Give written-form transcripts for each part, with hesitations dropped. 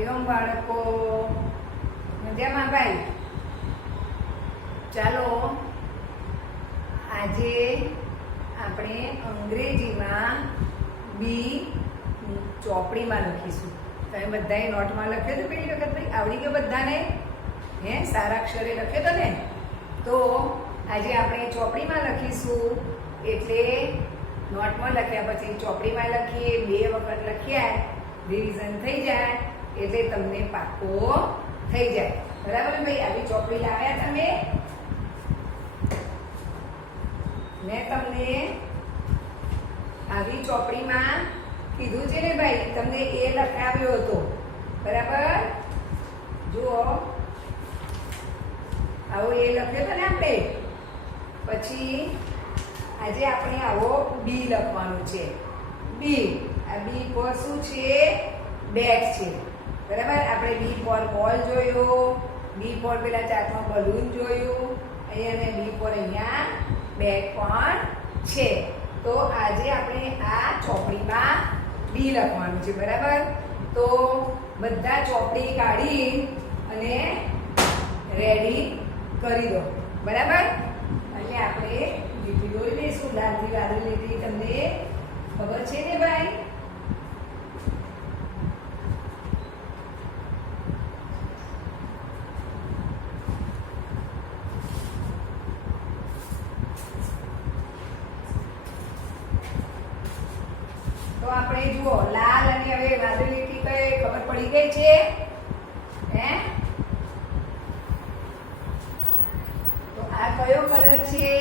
હરિઓમ બાળકો, મજામાં ભાઈ? ચાલો આજે આપણે અંગ્રેજીમાં બી ચોપડીમાં લખીશું. તમે બધાએ નોટમાં લખ્યો તો પેલી વખત? ભાઈ આવડી ગયો બધાને? હે, સારા અક્ષરે લખ્યો તો ને? તો આજે આપણે ચોપડીમાં લખીશું. એટલે નોટમાં લખ્યા પછી ચોપડીમાં લખીએ, 2 વખત લખ્યા, રિવિઝન થઈ જાય એટલે તમને પાક્કો થઈ જાય. બરાબર ને ભાઈ? આવી ચોપડી લાવ્યા તમે? મેં તમને આવી ચોપડીમાં કીધું છે ને ભાઈ, તમને એ લખાવ્યો હતો. બરાબર? જુઓ, આવો એ લખ્યો હતો ને આપણે. પછી આજે આપણે આવો બી લખવાનું છે. બી, આ બી ફોર શું છે? બેટ છે. બરાબર? આપણે બી ફોર બોલ જોયો, બી ફોર પેલા ચાર્ટમાં બલૂન જોયું, અહીંયા મેં બી ફોર અહીંયા બેટ પણ છે. તો આજે આપણે આ ચોપડીમાં બી લખવાનું છે. બરાબર? તો બધા ચોપડી કાઢી અને રેડી કરી દો. બરાબર? એટલે આપણે લીટી દોરી દઈશું. લાલથી વાદળી લીટી તમને ખબર છે ને ભાઈ? તો આપણે જુઓ, લાલ અને હવે વાદળી લીટી કઈ ખબર પડી ગઈ છે? હે? તો આ કયો કલર છે?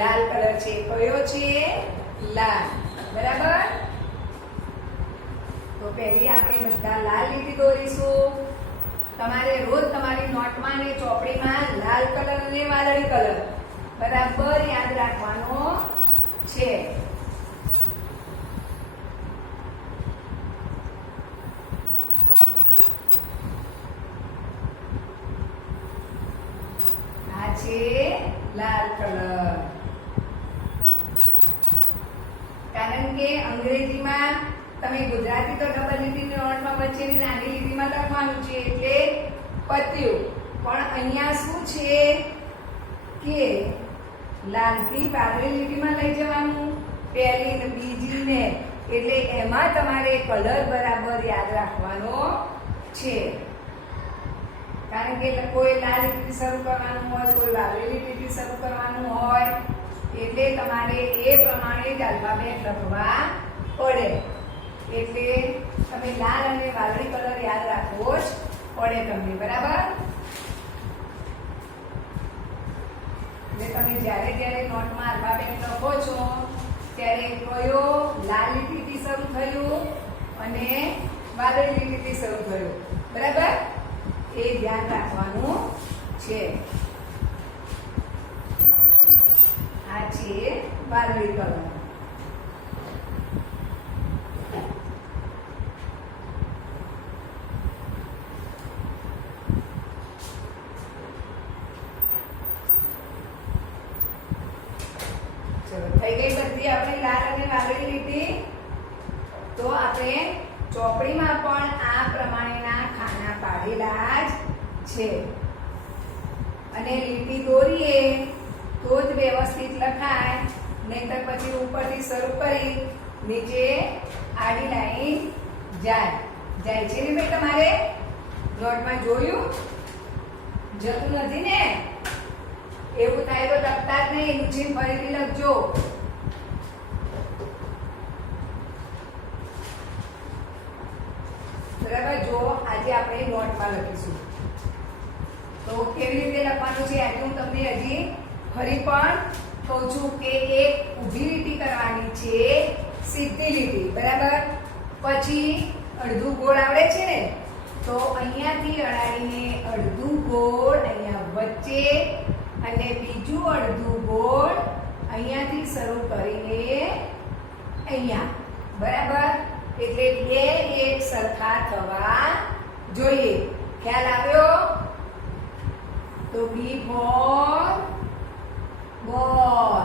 લાલ કલર છે. કયો છે? લાલ. બરાબર? તો પહેલી આપણે બધા લાલ લીટી દોરીશું. તમારે રોજ તમારી નોટમાં ને ચોપડીમાં લાલ કલર અને વાદળી કલર બરાબર યાદ રાખવાનો છે. આ છે લાલ કલર. કારણ કે અંગ્રેજીમાં તમે ગુજરાતી તો ડબલ લીટીની નોટમાં વચ્ચેની નાની લીટીમાં લખવાનું છે એટલે પત્યું. પણ અહીંયા શું છે કે લાલથી વાદળી લીટીમાં લઈ જવાનું, પહેલી ને બીજી ને, એટલે એમાં તમારે કલર બરાબર યાદ રાખવાનો છે. કારણ કે કોઈ લાલ લીટીથી શરૂ કરવાનું હોય, કોઈ વાદળી લીટીથી શરૂ કરવાનું હોય, એટલે તમારે એ પ્રમાણે જ આલ્ફાબેટ લખવા પડે. એટલે તમે લાલ અને વાદળી કલર યાદ રાખવો જ પડે તમને. બરાબર? એટલે તમે જ્યારે જ્યારે નોટમાં આલ્ફાબેટ લખો છો ત્યારે કયો લાલ લીટીથી શરૂ થયું અને વાદળી લીટીથી શરૂ થયું, બરાબર? એ ધ્યાન રાખવાનું છે. આ છે વાદળી કલર. ચલો, થઈ ગઈ બધી આપણી લાલ અને વાદળી લીટી. તો આપણે ચોપડીમાં પણ આ પ્રમાણેના ખાના પાડેલા જ છે. અને લીટી દોરીએ તો જ વ્યવસ્થિત લખાય, નહીંતર પછી ઉપરથી શરૂ કરી નીચે આડી લાઈન જાય છે ને ભાઈ? તમારે નોટમાં જોયું? જતું નથી ને? એવું થાય તો લખતા જ નહીં, નીચે ફરીથી લખજો. બરાબર? જો આજે આપણે નોટમાં લખીશું તો કેવી રીતે લખવાનું છે આજે હું તમને હજી ફરી પણ કહું છું કે એક ઊભી લીટી કરવાની છે, સીધી લીટી. બરાબર? પછી અડધું ગોળ આવડે છે ને? તો અહીંયાથી અડાડીને અડધું ગોળ અહીંયા વચ્ચે અને બીજું અડધું ગોળ અહીંયાથી શરૂ કરીને અહીંયા. બરાબર? એટલે બે એક સરખા થવા જોઈએ. ખ્યાલ આવ્યો? તો બી ફોર બોલ.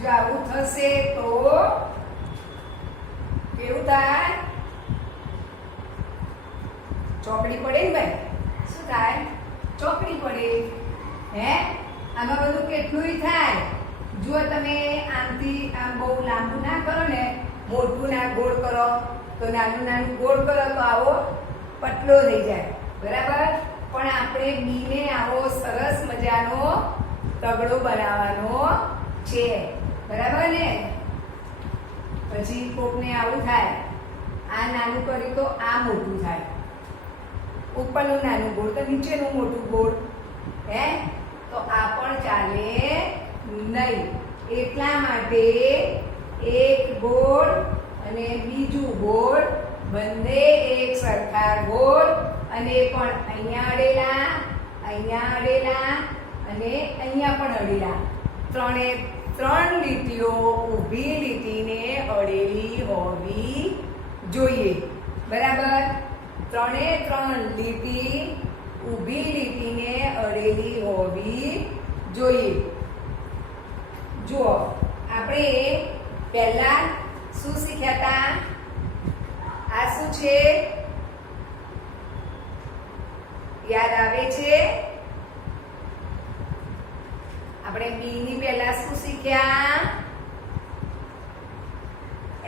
જો આવું થશે તો કેવું થાય? ચોકડી પડે ને ભાઈ, શું થાય? ચોકડી પડે. હે, આમાં બધું કેટલુંય થાય. જો તમે આમથી આમ બહુ લાંબુ ના કરો ને, મોટું ના ગોળ કરો, તો નાનું નાનું ગોળ કરો તો આવો પતલો થઈ જાય, બરાબર. પણ આપણે બીને આવો સરસ મજાનો તગડો બનાવવાનો છે, બરાબર ને. પછી કોકને આવું થાય, આ નાનું કર્યું તો આ મોટું થાય, ઉપરનું નાનું ગોળ તો નીચેનું મોટું ગોળ. હે, તો આ પણ ચાલે નહીં. એટલા માટે એક ગોળ અને બીજું ગોળ બંને એક સરખા ગોળ, અને પણ અહીંયા અડેલા, અહીંયા અડેલા અને અહીંયા પણ અડેલા, ત્રણે ત્રણ લીટીઓ ઊભી લીટીને અડેલી હોવી જોઈએ, બરાબર. ત્રણે ત્રણ લીટી ઊભી લીટીને અડેલી હોવી જોઈએ. જુઓ, આપણે પહેલા શું શીખ્યા હતા? આ શું છે? યાદ આવે છે? આપણે બી ની પહેલા શું શીખ્યા?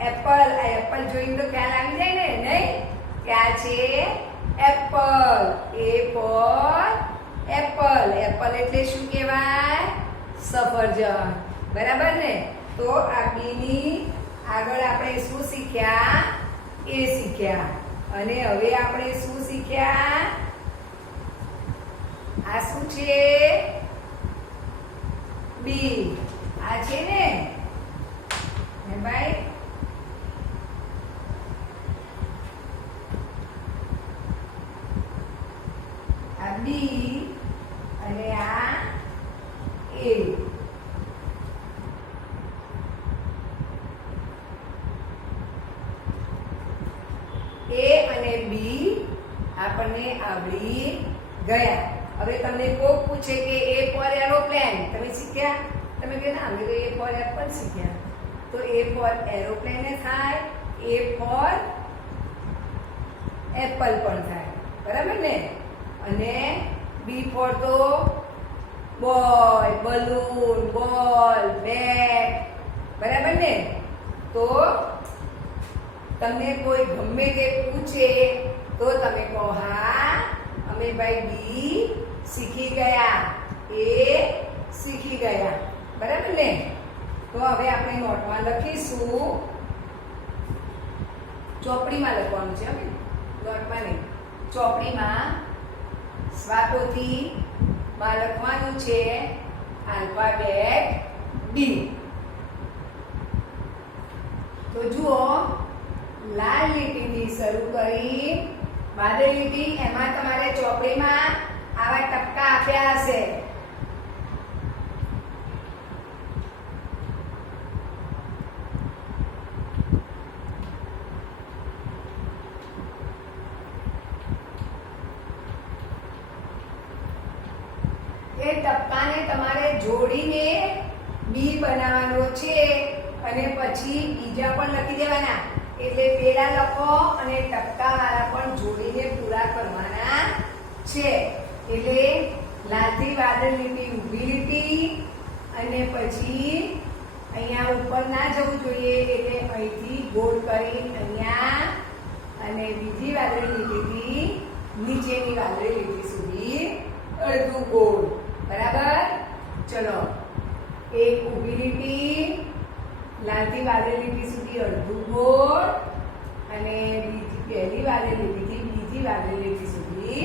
એપલ. આ એપલ જોઈને તો ખ્યાલ આવી જાય ને, નહીં? કે આ છે એપલ. એ ફોર એપલ. એપલ એટલે શું કહેવાય? સફરજન, બરાબર ને. તો આ બી ની આગળ આપણે શું શીખ્યા? એ શીખ્યા. અને હવે આપણે શું શીખ્યા? આ શું છે? બી. આ છે ને ભાઈ, આ બી અને આ એ. એ અને બી આપણને આવડી ગયા. હવે તમને કોક પૂછે કે એ ફોર એરોપ્લેન તમે શીખ્યા? તમે કહે ના, અમે તો એ ફોર એપલ શીખ્યા. તો એ ફોર એરોપ્લેન થાય, એ ફોર એપલ પણ થાય, બરાબર ને. અને બી ફોર તો બોય, બલૂન, બોલ, બેટ, બરાબર ને. તો તમને કોઈ ગમે તે પૂછે તો તમે કહો હા અમે ભાઈ બી શીખી ગયા, એ શીખી ગયા, બરાબર ને. તો હવે આપણે નોટમાં લખીશું, ચોપડીમાં લખવાનું છે, હવે નોટમાં નહીં, ચોપડીમાં સ્વાતોથી માં લખવાનું છે આલ્ફાબેટ બી. તો જુઓ, લાલ લીટીથી શરૂ કરી વાદળી લીટી, એમાં તમારે ચોપડીમાં આવા ટપકા આપ્યા હશે. એ ટપકાને તમારે જોડીને બી બનાવવાનો છે, અને પછી બીજા પણ લખી દેવાના. એટલે પેલા લખો અને ટપકા વાળા પણ જોડીને પૂરા કરવાના છે. એટલે લાલથી વાદળી લીટી ઊભી લીટી, અને પછી અહીંયા ઉપર ના જવું જોઈએ, એટલે અહીંથી ગોળ કરી અહીંયા, અને બીજી વાદળી લીટીથી નીચેની વાદળી લીટી સુધી અડધું ગોળ, બરાબર. ચલો, એક ઊભી લીટી, લાલથી વાદળી લીટી સુધી અડધું ગોળ, અને બીજી પહેલી વાદળી લીટીથી બીજી વાદળી લીટી સુધી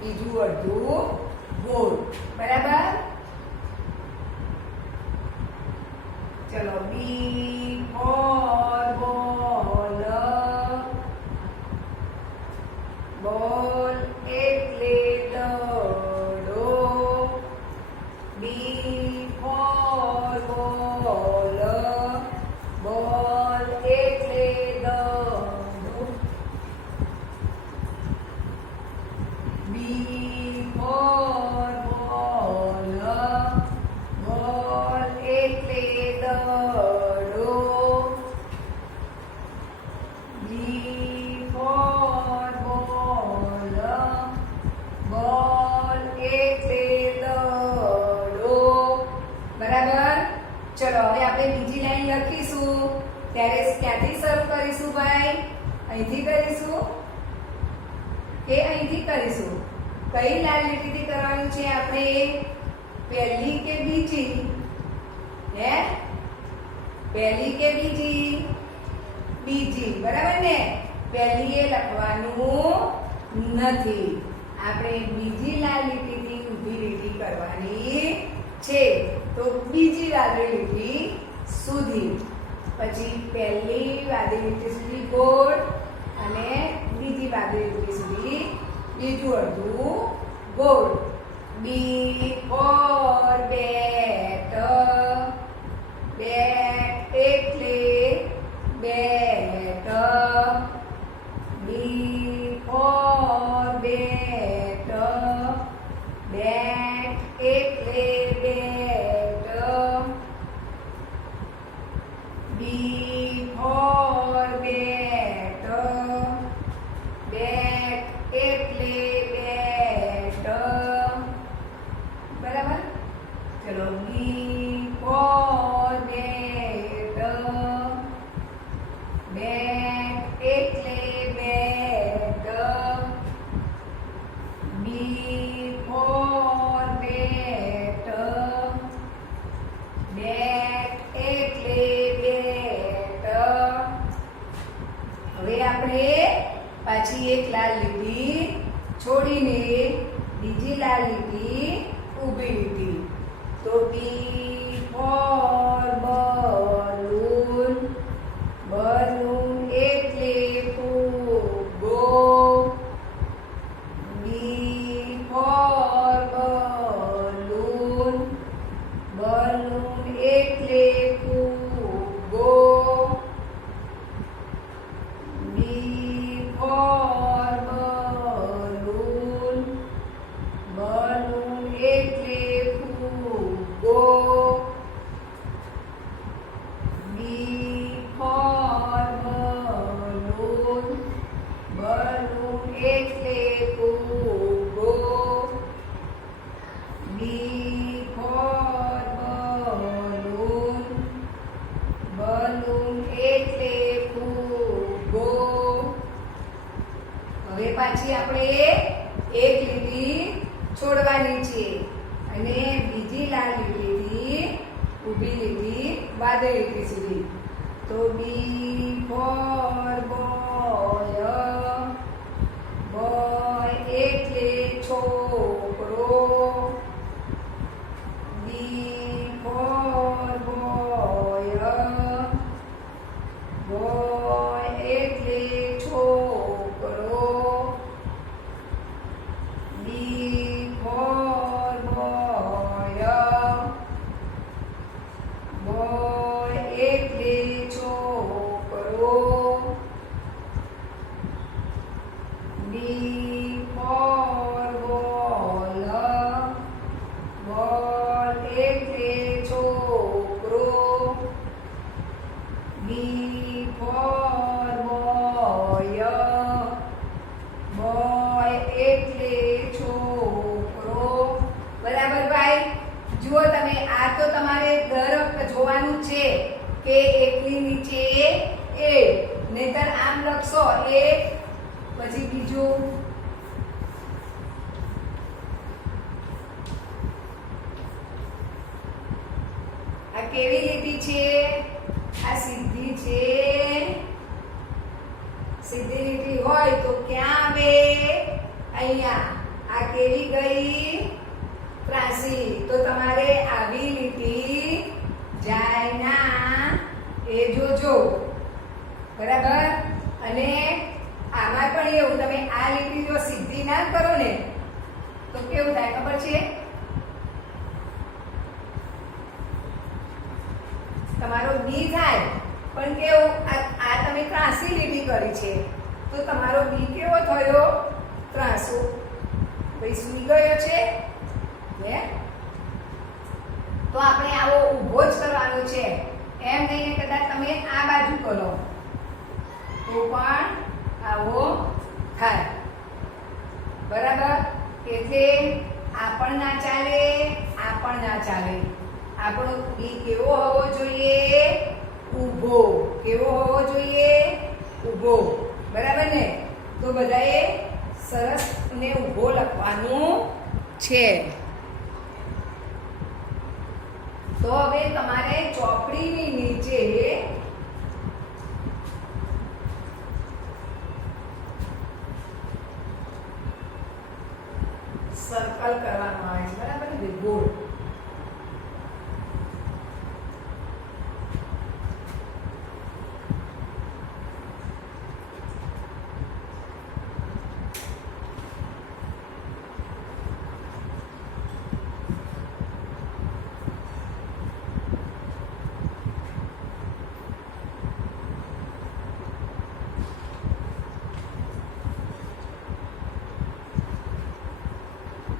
બીજું અડધું ગોળ, બરાબર. ચલો, બી ફોર બોલ. બોલ એટલે દડો. બી ફોર બોલ. બોલ એટલે દડો. બી ફોર બોલ. બોલ એટલે દડો. ત્યારે ક્યાંથી શરૂ કરીશું ભાઈ? અહીંથી કરીશું કે અહીંથી કરીશું? કઈ લાલ લીટીથી કરવાનું છે આપણે? પહેલી કે બીજી? હે, પહેલી કે બીજી? બીજી, બરાબર ને? પહેલી એ લખવાનું નથી, આપણે બીજી લાલ લીટીથી ઊભી લીટી કરવાની છે. તો બીજી વાદળી લીટી સુધી, પછી પહેલી વાદળી લીટી સુધી ગોળ અને બીજી વાદળી લીટી સુધી બીજું અડધું ગોળ. બી ફોર બેટ, બેટ એટલે બેટ. બી ફોર બેટ, બેટ એટલે બેટ. બી ફોર બેટ, બેટ એટલે બેટ. બરાબર? ચલો, બી ફોર બેટ, બેટ એટલે બેટ. બી ફોર બેટ, બેટ એટલે બેટ. હવે આપણે પાછી એક લાલ લીટી છોડીને બીજી લાલ લીટી ઊભી લીટી. તો બી ફોર બલૂન, બલૂન એટલે ફુગ્ગો. બી ફોર બલૂન, બલૂન એટલે ફુગ્ગો. બી ફોર બલૂન, બલૂન એટલે ફુગ્ગો. બી ફોર બલૂન, બલૂન એટલે ફુગ્ગો. બી ફોર બલૂન, બલૂન એટલે ફુગ્ગો. હવે પાછી આપણે એક લીટી છોડવાની છે અને બીજી લાલ લીટીથી ઊભી લીટી વાદળી લીટી સુધી. તો બી ફોર બોય, બોય એટલે છોકરો. બી ફોર બોય, બોય એટલે છોકરો. બી ફોર બોય, બોય એટલે છોકરો. બી ફોર બોલ, બોલ એટલે છોકરો. બી ફોર બોય, બોય એટલે છોકરો. બરાબર ભાઈ? જુઓ તમે, આ તો તમારે દર જોવાનું છે કે એકની નીચે એક, નહીતર આમ લખશો એક પછી બીજું. આ કેવી લીટી છે? આ સીધી છે. સીધી લીટી હોય તો ક્યાં આવે? અહીંયા. આ કેવી ગઈ? ત્રાસી. તો તમારે આવી લીટી જાય ના એ જોજો. બરાબર? અને આમાં પણ એવું, તમે આ લીટી જો સીધી ના કરો ને તો કેવું થાય ખબર છે? તમારો બી થાય, પણ કેવું, આ તમે ત્રાસી લીટી કરી છે તો તમારો બી કેવો થયો? ત્રાસો. ભાઈ સુઈ ગયો છે ને? તો આપણે આવો ઊભો જ કરવાનો છે. એમ નહીં કદાચ તમે આ બાજુ કરો તો પણ આવો થાય. બરાબર? એટલે આ પણ ના ચાલે, આ પણ ના ચાલે. આપણો બી કેવો હોવો જોઈએ? ઊભો. કેવો ઊભો. બરાબર ને? તો બધાએ સરસ ને ઊભો લખવાનું છે. તો હવે તમારે ચોપડીની નીચે સર્કલ કરવાનું આવે છે. બરાબર ને? ગોળ.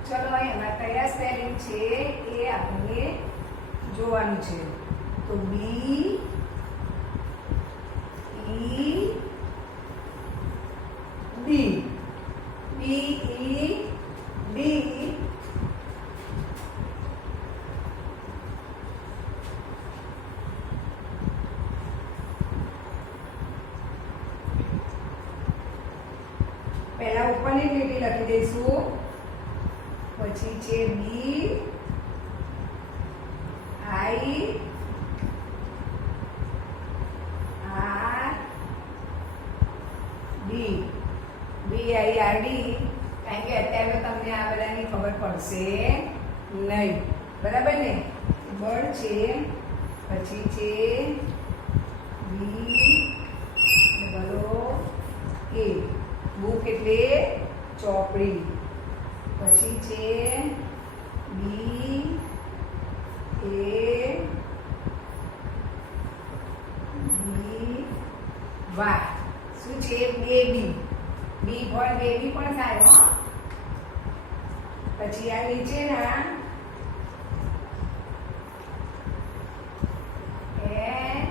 ચલો એમાં કયા સ્પેલિંગ છે એ આપણે જોવાનું છે. તો બી ઈ ડી, બી ઈ ડી, પહેલા ઉપરની લીટી લખી દઈશું. પછી છે B I R D, B I R D. કારણ કે અત્યારે તમને આ બધાની ખબર પડશે નહીં. બરાબર ને? બળ છે, પછી છે બી ડબલો એ, બુક એટલે ચોપડી. પછી છે બી એ બી વાય. શું છે? બેબી. બી ફોર બેબી પણ થાય હો. પછી આ નીચેના એન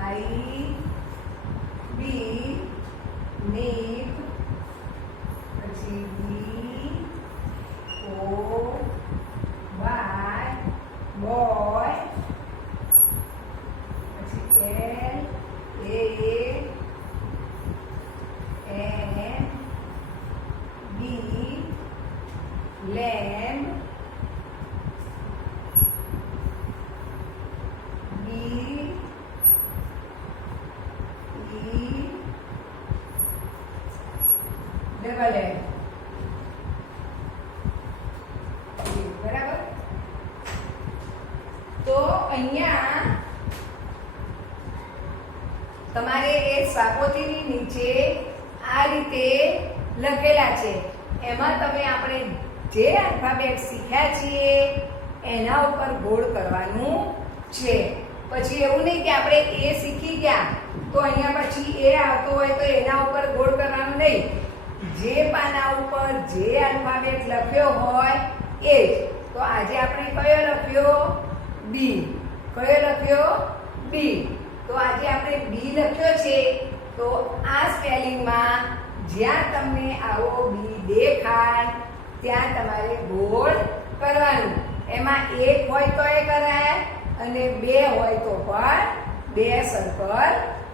આઈ બી નીપ, પછી બી ઓ વાય બોય, પછી L A N B lamb, B E double M. બરાબર? તો અહીંયા તમારે એ સ્વાપોતીની નીચે આ રીતે લખેલા છે. એમાં તમે આપણે જે આલ્ફાબેટ શીખ્યા છીએ એના ઉપર ગોળ કરવાનું છે. પછી એવું નહીં કે આપણે એ શીખી ગયા તો અહીંયા પછી એ આવતો હોય તો એના ઉપર ગોળ કરવાનું નહીં. જે પાના ઉપર જે આલ્ફાબેટ લખ્યો હોય એ જ. તો આજે આપણે કયો લખ્યો? બી. કયો લખ્યો? બી. તો આજે આપણે બી લખ્યો છે. તો આ સ્પેલિંગમાં જ્યાં તમને આવો બી દેખાય ત્યાં તમારે ગોળ કરવાનું. એમાં એક હોય તો એ કરાય અને બે હોય તો પણ બે સર્કલ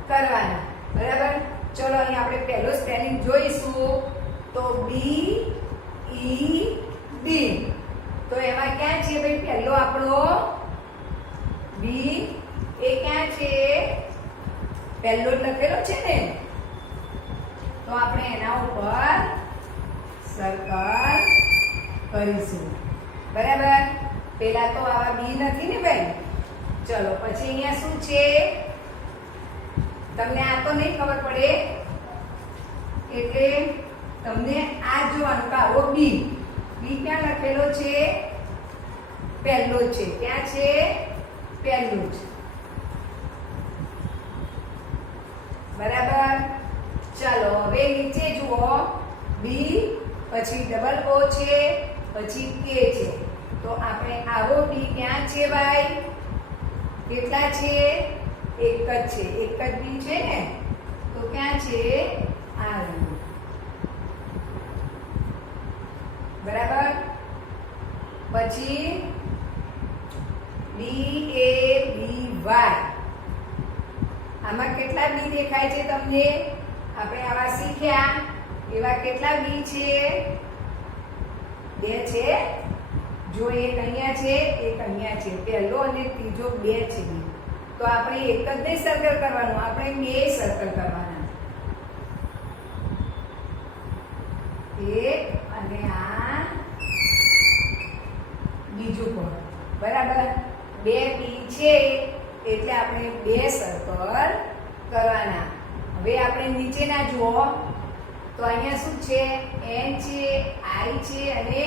કરવાના. બરાબર? ચલો અહીં આપણે પહેલો સ્પેલિંગ જોઈશું. તો બી ઈ ડી. તો એમાં ક્યાં છે ભાઈ પહેલો આપણો બી? એ ક્યાં છે? પહેલો લખેલો છે ને, તો આપણે એના ઉપર સર્કલ કરીશું. બરાબર? પેલા તો આવા બી નથી ને ભાઈ. ચલો પછી અહીંયા શું છે? તમને આ તો નહીં ખબર પડે એટલે તમને આ જોવાનું કે આવો બી. બી ક્યાં લખેલો છે? પહેલો છે. ક્યાં છે? પહેલું છે. બરાબર? ચાલો હવે નીચે જુઓ. બી પછી ડબલ ઓ છે, પછી કે છે. તો આપણે આવો બી ક્યાં છે ભાઈ? કેટલા છે? એક જ છે. એક જ બી છે ને, તો ક્યાં છે? આ રહ્યું. બરાબર? પછી બી એ બી વાય. આમાં કેટલા બી દેખાય છે તમને? આપણે આવા શીખ્યા એવા કેટલા બી છે? 2 છે. જો એક અહીંયા છે, એક અહીંયા છે. પહેલો અને ત્રીજો 2 છે. તો આપણે એક જ નહીં સર્કલ કરવાનું, આપણે 2 સર્કલ કરવાના. એક અને આ બીજું પણ. બરાબર? 2 બી છે એટલે આપણે 2 સર્કલ કરવાના. હવે આપણે નીચેના જુઓ તો અહીંયા શું છે? N છે, I છે અને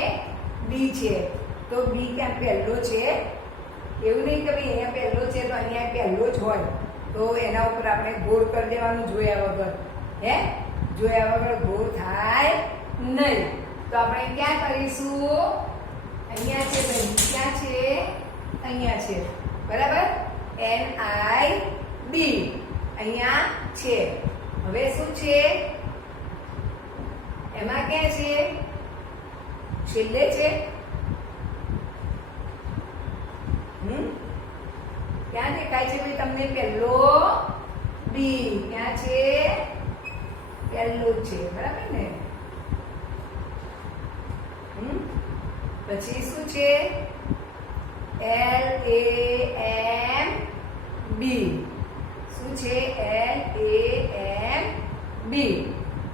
B છે. તો B ક્યાં પહેલો છે? એવું નહીં કે ભાઈ અહીંયા પહેલો છે તો અહીંયા પહેલો જ હોય, તો એના ઉપર આપણે ગોળ કરી દેવાનું જોયા વગર. હે? જોયા વગર ગોળ થાય નહીં. તો આપણે ક્યાં કરીશું? અહીંયા છે ભાઈ, ક્યાં છે? અહીંયા છે. બરાબર? NIB અહીંયા છે. હવે શું છે? એમાં ક્યાં છે? છેલ્લે છે. ક્યાં દેખાય છે ભાઈ તમને? પહેલો બી ક્યાં છે? પહેલો છે. બરાબર ને? પછી શું છે? LAMB. શું છે? LAMB.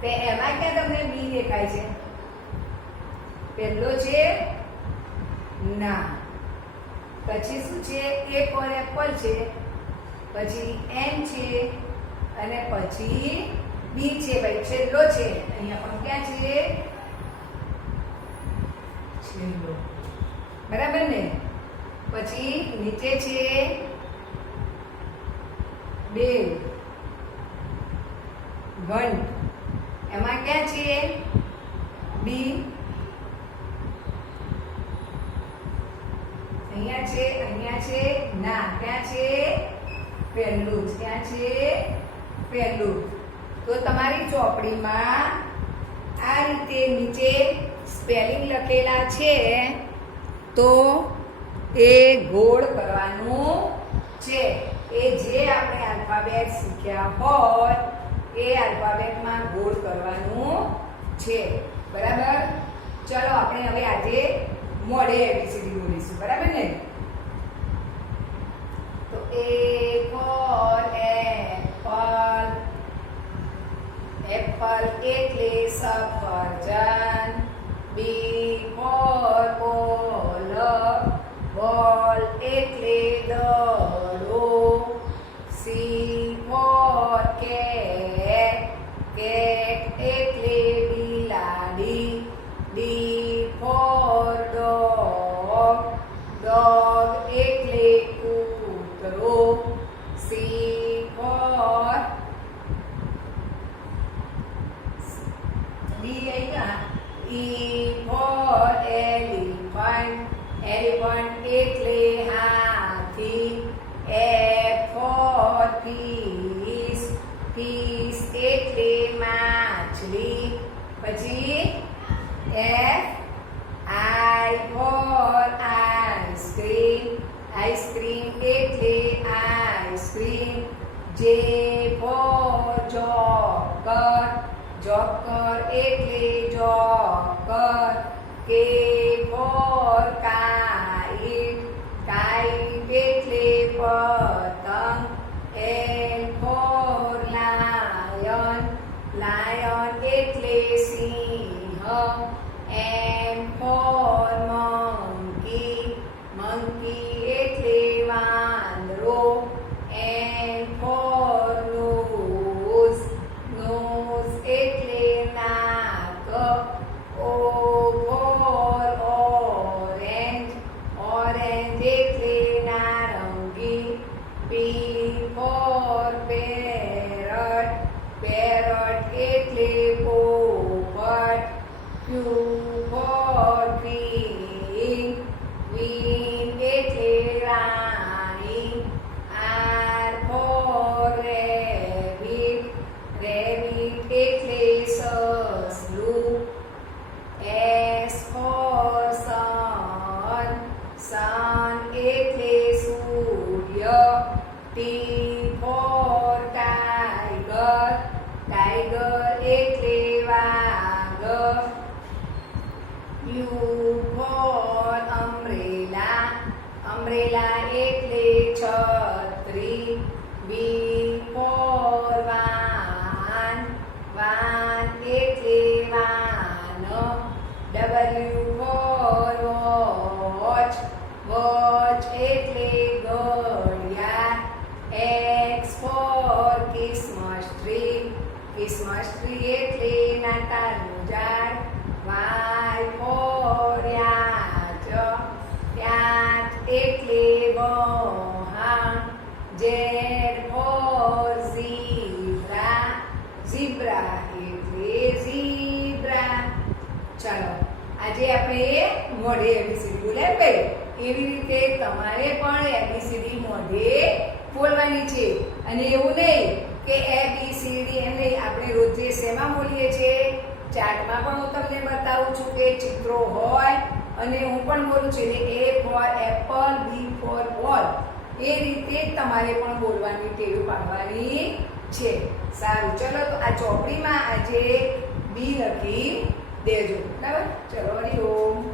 તો એમાં ક્યાં તમને બી દેખાય છે? પહેલો છે? ના. પછી શું છે? A for apple છે, પછી N છે અને પછી B છે ભાઈ, છેલ્લો છે. અહીંયા પણ ક્યાં છે? છેલ્લો. બરાબર ને? પછી નીચે છે 2 ઘંટ. એમાં ક્યાં છે? B. અહીંયા છે, અહીંયા છે? ના. ક્યાં છે? પહેલું. ક્યાં છે? પહેલું. તો તમારી ચોપડીમાં આ રીતે નીચે સ્પેલિંગ લખેલા છે, તો એ ગોળ કરવાનું છે. એ જે આપણે આલ્ફાબેટ શીખ્યા હોય એ આલ્ફાબેટમાં ગોળ કરવાનું છે. બરાબર? ચલો આપણે હવે આજે મોડે એબીસીડી બોલીશું. બરાબર ને? તો A for apple. એપલ એટલે સફરજન. B for ball. બોલ એટલે દડો. C for cat. cat એટલે બિલાડી. D for dog. dog એટલે કૂતરો. C for D E for elephant. elephant એટલે હાથી. F for fish. fish એટલે માછલી. પછી F I for ice cream. ice cream એટલે ice cream. J for joker. joker એટલે joker. K for kite. kite એટલે પતંગ. L for lion. lion એટલે સિંહ. M for monkey. monkey એટલે વાંદરો. N for nose. nose એટલે નાક. O for orange. orange એટલે નારંગી. P for parrot. parrot એટલે પોપટ. Q for for Christmas tree. Christmas tree એટલે નાતાલનું ઝાડ. Y for યાચ. યાચ એટલે વહાણ. Z for zebra. zebra એટલે zebra. ચાલો આજે આપણે મોઢે એબીસીડી બોલ્યા ભાઈ. એવી રીતે તમારે પણ એબીસીડી મોઢે બોલવાની છે. અને એવું નહીં કે એબીસીડી એમ નહીં, આપણે રોજે શેમાં બોલીએ છીએ? ચાર્ટમાં પણ હું તમને બતાવું છું કે ચિત્રો હોય અને હું પણ બોલું છું. એટલે A for apple, B for ball. એ રીતે તમારે પણ બોલવાની ટેવ પાડવાની છે. સારું, ચલો તો આ ચોપડીમાં આજે B લખી દેજો. બરાબર? ચલો, હરિ ઓમ.